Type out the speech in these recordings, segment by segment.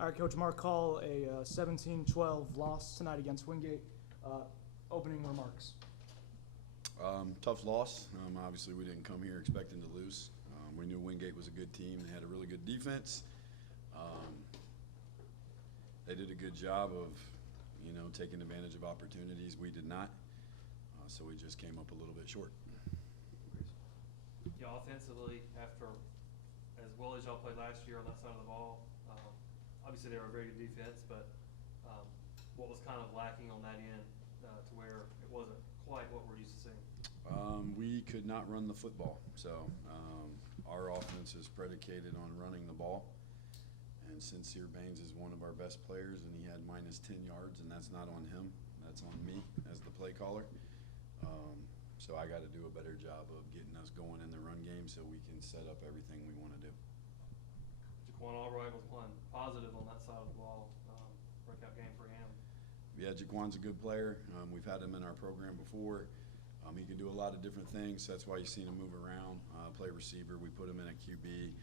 All right, Coach Mark Call, a 17-12 loss tonight against Wingate. Opening remarks. Tough loss. Obviously, we didn't come here expecting to lose. We knew Wingate was a good team. They had a really good defense. They did a good job of, taking advantage of opportunities. We did not. So we just came up a little bit short. Yeah, offensively, after as well as y'all played last year on that side of the ball, obviously they were a very good defense, but what was kind of lacking on that end to where it wasn't quite what we're used to seeing? We could not run the football. So our offense is predicated on running the ball. And Sincere Baines is one of our best players, and he had minus 10 yards, and that's not on him. That's on me as the play caller. So I got to do a better job of getting us going in the run game so we can set up everything we want to do. Juan was playing positive on that side of the ball. Breakout game for him. Yeah, Jaquan's a good player. We've had him in our program before. He can do a lot of different things. That's why you've seen him move around, play receiver. We put him in at QB.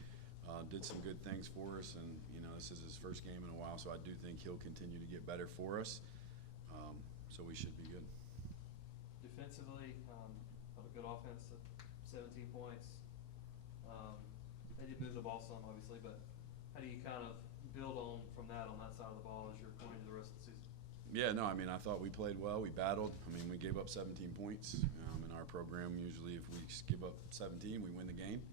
Did some good things for us, and this is his first game in a while, so I do think he'll continue to get better for us. So we should be good. Defensively, have a good offense, 17 points. They did move the ball some, obviously, but how do you kind of build on from that on that side of the ball as you're going into the rest of the season? Yeah, no, I thought we played well. We battled. We gave up 17 points. In our program, usually if we give up 17, we win the game.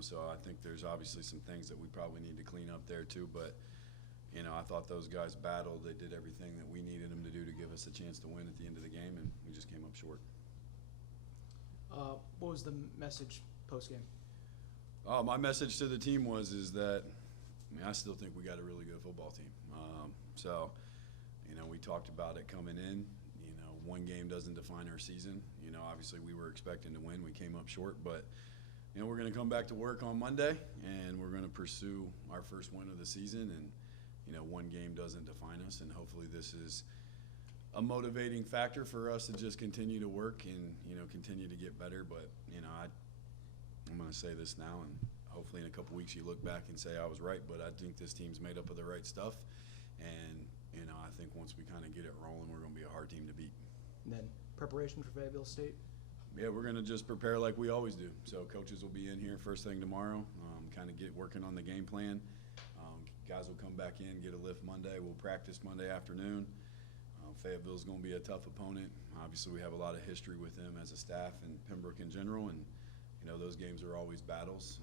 So I think there's obviously some things that we probably need to clean up there too. But, I thought those guys battled. They did everything that we needed them to do to give us a chance to win at the end of the game, and we just came up short. What was the message post-game? My message to the team is that I still think we got a really good football team. We talked about it coming in. One game doesn't define our season. Obviously we were expecting to win. We came up short, but we're going to come back to work on Monday, and we're going to pursue our first win of the season. And one game doesn't define us, and hopefully this is a motivating factor for us to just continue to work and continue to get better. But I'm going to say this now, and hopefully in a couple weeks you look back and say I was right. But I think this team's made up of the right stuff, and I think once we kind of get it rolling, we're going to be a hard team to beat. And then preparation for Fayetteville State? Yeah, we're going to just prepare like we always do. So coaches will be in here first thing tomorrow, kind of get working on the game plan. Guys will come back in, get a lift Monday. We'll practice Monday afternoon. Fayetteville's going to be a tough opponent. Obviously, we have a lot of history with them as a staff and Pembroke in general, and those games are always battles.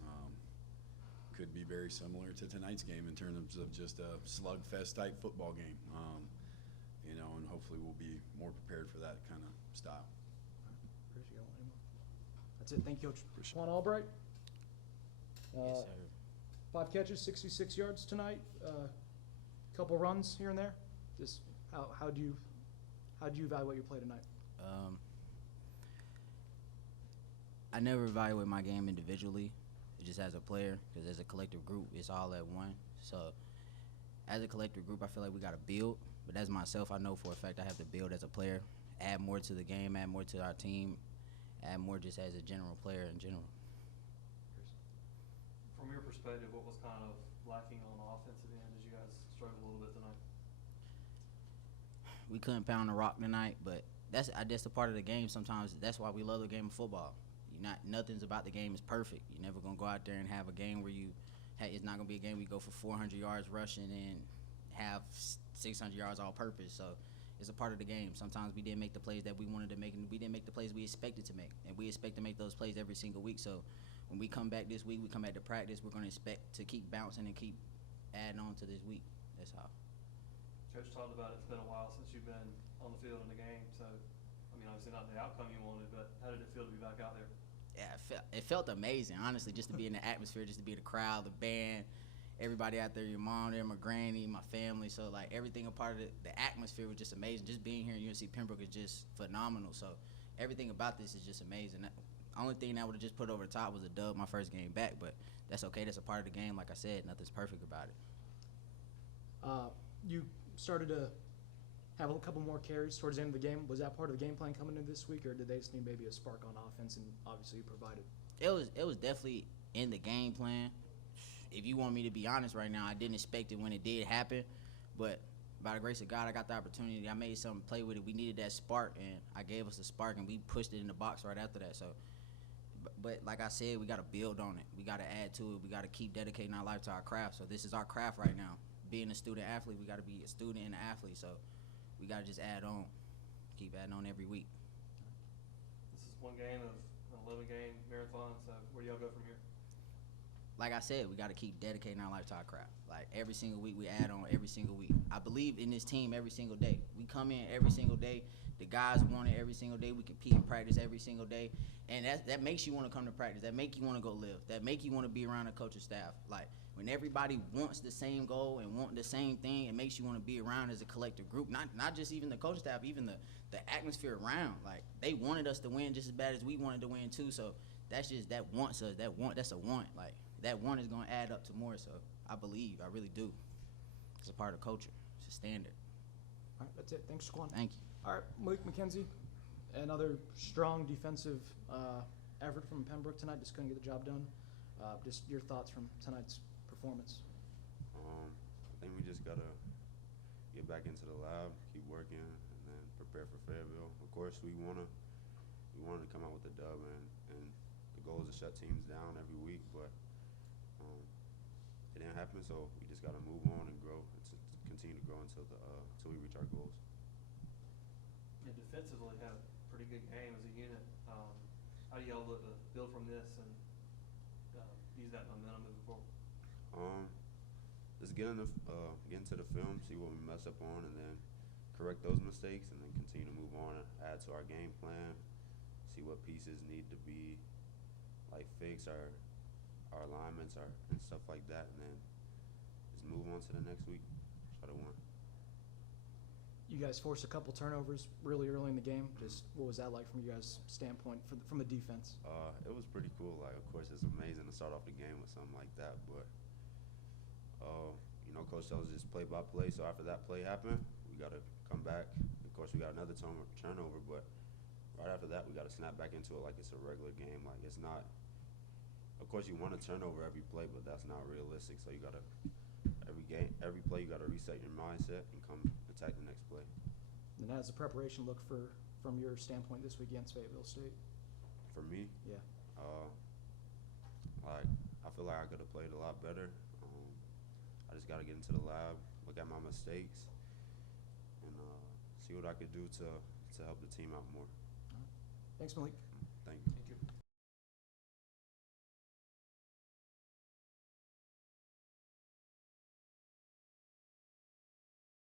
Could be very similar to tonight's game in terms of just a slugfest type football game. And hopefully we'll be more prepared for that kind of style. Appreciate it. That's it. Thank you, Coach. Juan Albright. Yes, sir. 5 catches, 66 yards tonight. Couple runs here and there. Just how do you evaluate your play tonight? I never evaluate my game individually, just as a player, because as a collective group, it's all at one. So as a collective group, I feel like we got to build. But as myself, I know for a fact I have to build as a player, add more to the game, add more to our team, add more just as a general player in general. From your perspective, what was kind of lacking on the offensive end as you guys struggled a little bit tonight? We couldn't pound the rock tonight, but that's a part of the game. Sometimes that's why we love the game of football. Nothing's about the game is perfect. You're never gonna go out there and have a game where it's not gonna be a game where you go for 400 yards rushing and have 600 yards all purpose. So it's a part of the game. Sometimes we didn't make the plays that we wanted to make, and we didn't make the plays we expected to make, and we expect to make those plays every single week. So when we come back this week, we come back to practice, we're gonna expect to keep bouncing and keep adding on to this week. That's how. Coach talked about it's been a while since you've been on the field in the game, so obviously not the outcome you wanted, but how did it feel to be back out there? Yeah, it felt amazing, honestly, just to be in the atmosphere, just to be in the crowd, the band, everybody out there, your mom there, my granny, my family. So, everything a part of the atmosphere was just amazing. Just being here in UNC Pembroke is just phenomenal. So, everything about this is just amazing. The only thing that would have just put over the top was a dub my first game back, but that's okay. That's a part of the game. Like I said, nothing's perfect about it. You started to have a couple more carries towards the end of the game. Was that part of the game plan coming into this week, or did they just need maybe a spark on offense, and obviously you provided? It was definitely in the game plan. if you want me to be honest right now, I didn't expect it when it did happen, but by the grace of God, I got the opportunity. I made something play with it. We needed that spark, and I gave us the spark, and we pushed it in the box right after that. So, but like I said, we got to build on it. We got to add to it. We got to keep dedicating our life to our craft. So this is our craft right now. Being a student athlete, we got to be a student and an athlete. So we got to just add on, keep adding on every week. This is one game of an 11-game marathon, so where do y'all go from here? Like I said, we got to keep dedicating our life to our craft. Like every single week, we add on every single week. I believe in this team every single day. We come in every single day. The guys want it every single day. We compete in practice every single day, and that makes you want to come to practice. That make you want to go live. That make you want to be around the coaching staff. Like when everybody wants the same goal and want the same thing, it makes you want to be around as a collective group. Not just even the coaching staff, even the atmosphere around. Like they wanted us to win just as bad as we wanted to win too. So that's just that wants us. That's a want. Like that one is gonna add up to more. So I believe, I really do. It's a part of culture. It's a standard. All right, that's it. Thanks, Juan. Thank you. All right, Malik McKenzie, another strong defensive effort from Pembroke tonight. Just couldn't get the job done. Just your thoughts from tonight's performance. I think we just gotta get back into the lab, keep working, and then prepare for Fayetteville. Of course, we wanted to come out with a dub, and the goal is to shut teams down every week, but it didn't happen. So we just gotta move on and grow, and continue to grow until we reach our goals. Yeah, defensively had a pretty good game as a unit. How do y'all look to build from this and use that momentum moving forward? Just get into the film, see what we mess up on, and then correct those mistakes, and then continue to move on and add to our game plan. See what pieces need to be fixed, our alignments, and stuff like that, and then just move on to the next week. Try to win. You guys forced a couple turnovers really early in the game. Just what was that like from you guys' standpoint from the defense? It was pretty cool. Of course, it's amazing to start off the game with something like that, but Coach tells us just play by play. So after that play happened, we got to come back. Of course, we got another turnover, but right after that, we got to snap back into it like it's a regular game. Like it's not. Of course, you want to turn over every play, but that's not realistic. So you got to every play, you got to reset your mindset and come attack the next play. And how does the preparation look from your standpoint this week against Fayetteville State? For me, Yeah. I feel like I could have played a lot better. I just got to get into the lab, look at my mistakes, and see what I could do to help the team out more. Thanks, Malik.